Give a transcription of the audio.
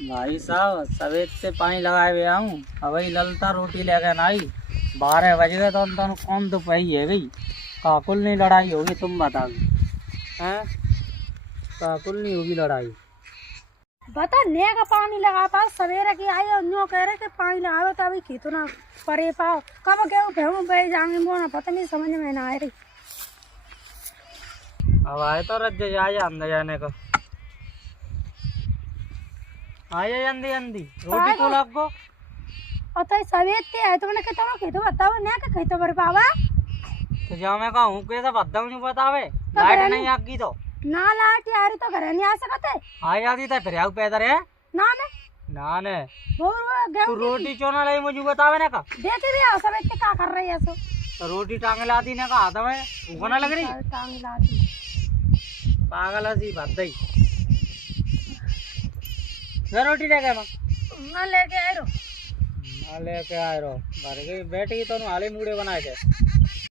भाई साहब सवेर से पानी लगाए हुए हूँ। अभी ललता रोटी लेकर ना आई। 12 बज गए तो कौन तो पही है गई। काकुल नहीं लड़ाई होगी तुम बताओ। हैं काकुल नहीं होगी लड़ाई। बता ने का पानी लगा पाओ सवेरे की आई और न्यो कह रहे कि पानी लगाओ तो अभी खेतों ना परे पाओ कब गेहूँ फेहूँ बह जाएंगे वो ना पता नहीं समझ में ना आ रही। अब आए तो रज्जे जाए अंदर जाने को। आइए जल्दी जल्दी रोटी को लगो। और तो सवेर ते है तो मैंने कहता खेतों बताओ ने का खेतों पर पावा तो जहाँ मैं कहूँ कैसे बद्दा नहीं बतावे। लाइट नहीं आगी तो ना लाट यार तो घर नहीं आ सकते। आ जाती था फिर आऊ पैदल है ना ने ना ने वो तू गेहूँ रोटी चोना लाई मुझे बतावे ना का देती भी आ सवेर ते क्या कर रही है सो तो रोटी टांग लाती ना कहा था मैं भूख ना लग रही टांग लाती पागल सी बात ही ना रोटी लेके मां ना लेके आए रो ना लेके आए रो बैठी तो हाले मूड़े बनाए थे।